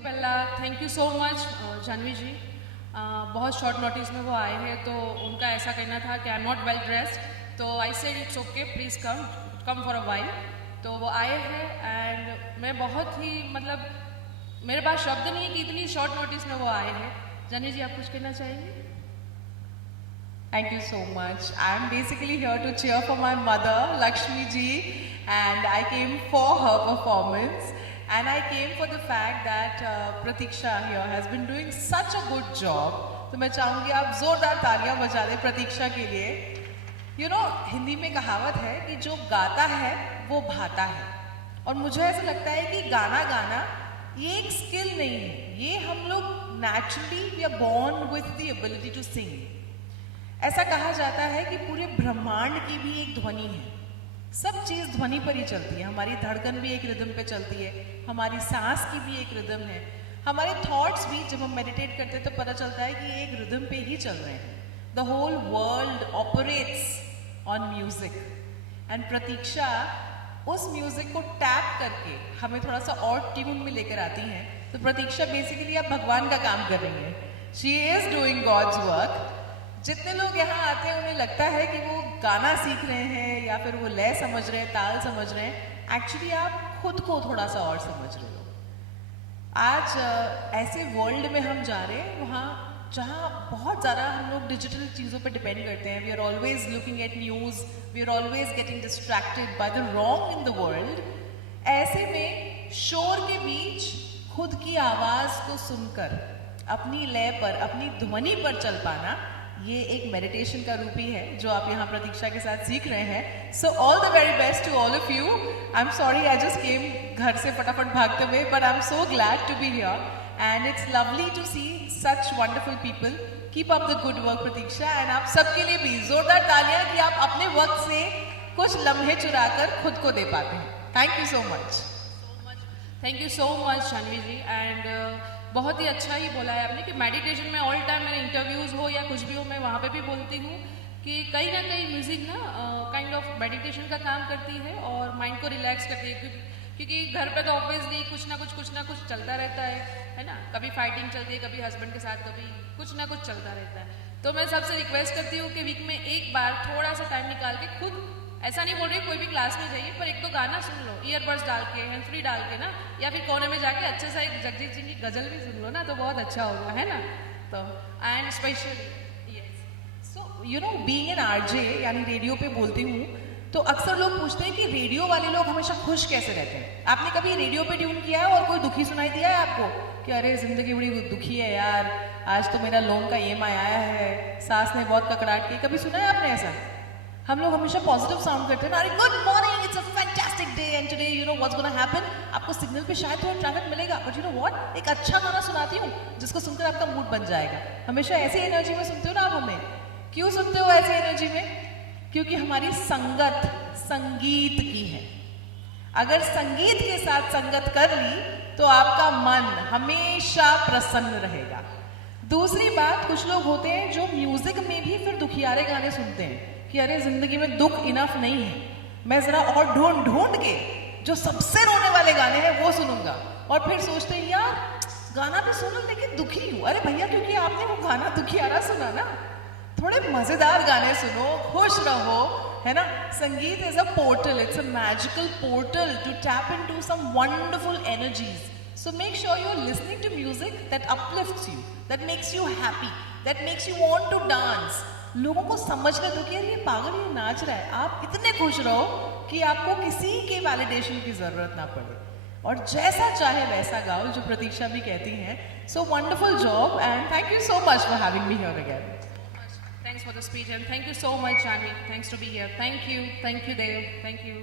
पहला thank you so much Janvi ji. बहुत short notice में वो आए हैं तो उनका ऐसा कहना था कि I am not well dressed, तो I said it's okay please come for a while. तो वो आए हैं एंड मैं बहुत ही मतलब मेरे पास शब्द नहीं है कि इतनी शॉर्ट नोटिस में वो आए हैं। जानवी जी आप कुछ कहना चाहेंगे? Thank you so much. I'm basically here to cheer for my mother, Lakshmi ji, and I came for her performance. And I came for the fact that Pratiksha here has been doing such a good job. तो मैं चाहूँगी आप जोरदार तालियां बजा दें प्रतीक्षा के लिए। You know, हिंदी में कहावत है कि जो गाता है वो भाता है, और मुझे ऐसा लगता है कि गाना गाना ये एक स्किल नहीं है, ये हम लोग naturally we are born with the ability to sing. ऐसा कहा जाता है कि पूरे ब्रह्मांड की भी एक ध्वनि है, सब चीज़ ध्वनि पर ही चलती है। हमारी धड़कन भी एक रिदम पे चलती है, हमारी सांस की भी एक रिदम है, हमारे थॉट्स भी जब हम मेडिटेट करते हैं तो पता चलता है कि एक रिदम पे ही चल रहे हैं। The whole world operates on music and Pratiksha उस म्यूजिक को टैप करके हमें थोड़ा सा और ट्यून में लेकर आती हैं। तो प्रतीक्षा बेसिकली आप भगवान का काम कर रही हैं, she is doing God's work. जितने लोग यहाँ आते हैं उन्हें लगता है कि वो गाना सीख रहे हैं या फिर वो लय समझ रहे हैं, ताल समझ रहे हैं, एक्चुअली आप खुद को थोड़ा सा और समझ रहे हो। आज ऐसे वर्ल्ड में हम जा रहे हैं वहाँ जहाँ बहुत ज़्यादा हम लोग डिजिटल चीज़ों पे डिपेंड करते हैं। We are always looking at news, we are always getting distracted by the wrong in the world. ऐसे में शोर के बीच खुद की आवाज़ को सुनकर अपनी लय पर, अपनी ध्वनि पर चल पाना, ये एक मेडिटेशन का रूप ही है जो आप यहाँ प्रतीक्षा के साथ सीख रहे हैं। So all the very best to all of you. I am sorry I just came घर से फटाफट भागते हुए, but I am so glad to be here and it's lovely to see such wonderful people. Keep up the good work Pratiksha, and आप सबके लिए भी जोरदार तालियां कि आप अपने वक्त से कुछ लम्हे चुराकर खुद को दे पाते हैं। Thank you so much. Thank you so much Janvi ji. And बहुत ही अच्छा ही बोला है आपने कि मेडिटेशन में ऑल टाइम मेरे इंटरव्यूज़ हो या कुछ भी हो, मैं वहाँ पे भी बोलती हूँ कि कहीं ना कहीं म्यूज़िक ना काइंड ऑफ मेडिटेशन का काम करती है और माइंड को रिलैक्स करती है। क्योंकि घर पे तो ऑब्वियसली कुछ ना कुछ चलता रहता है ना। कभी फाइटिंग चलती है, कभी हस्बैंड के साथ, कभी कुछ ना कुछ चलता रहता है। तो मैं सबसे रिक्वेस्ट करती हूँ कि वीक में एक बार थोड़ा सा टाइम निकाल के खुद, ऐसा नहीं बोल रही कोई भी क्लास में जाइए, पर एक दो गाना सुन लो, ईयरबड्स डाल के, हैंड फ्री डाल के ना, या फिर कोने में जाके अच्छे से एक जगजीत सिंह की गजल भी सुन लो ना, तो बहुत अच्छा होगा, है ना। तो and specially so you know being an RJ यानी रेडियो पे बोलती हूँ, तो अक्सर लोग पूछते हैं कि रेडियो वाले लोग हमेशा खुश कैसे रहते हैं। आपने कभी रेडियो पे ट्यून किया है और कोई दुखी सुनाई दिया है आपको कि अरे जिंदगी बड़ी दुखी है यार, आज तो मेरा लोन का EMI आया है, सास ने बहुत ककड़ाहट की, कभी सुना है आपने ऐसा? हम लोग हमेशा पॉजिटिव साउंड करते हैं ना, अरे good morning, it's a fantastic day and today you know what's gonna happen. आपको सिग्नल पे शायद थोड़ा ट्रैफिक मिलेगा, बट यू नो व्हाट, एक अच्छा गाना सुनाती हूँ जिसको सुनकर आपका मूड बन जाएगा। हमेशा ऐसी एनर्जी में सुनते हो ना आप हमें। क्यों सुनते हो ऐसी एनर्जी में? क्योंकि हमारी संगत संगीत की है। अगर संगीत के साथ संगत कर ली तो आपका मन हमेशा प्रसन्न रहेगा। दूसरी बात, कुछ लोग होते हैं जो म्यूजिक में भी फिर दुखियारे गाने सुनते हैं कि अरे जिंदगी में दुख इनफ नहीं है, मैं जरा और ढूंढ ढूंढ के जो सबसे रोने वाले गाने हैं वो सुनूंगा, और फिर सोचते हैं यार गाना भी सुनो लेकिन दुखी हूँ। अरे भैया, क्योंकि आपने वो गाना दुखियारा सुना ना, थोड़े मजेदार गाने सुनो, खुश रहो, है ना। Sangeet is a portal, it's a magical portal to tap into some wonderful energies. So make sure you're listening to music that uplifts you, that makes you happy, that makes you want to dance. लोगों को समझने दो कि यार ये पागल, ये नाच रहा है। आप इतने खुश रहो कि आपको किसी के वैलिडेशन की जरूरत ना पड़े, और जैसा चाहे वैसा गाओ, जो प्रतीक्षा भी कहती हैं। So wonderful job and thank you so much for having me here again. Thanks for the speech and thank you so much, Janvi. Thanks to be here. Thank you, Dev. Thank you.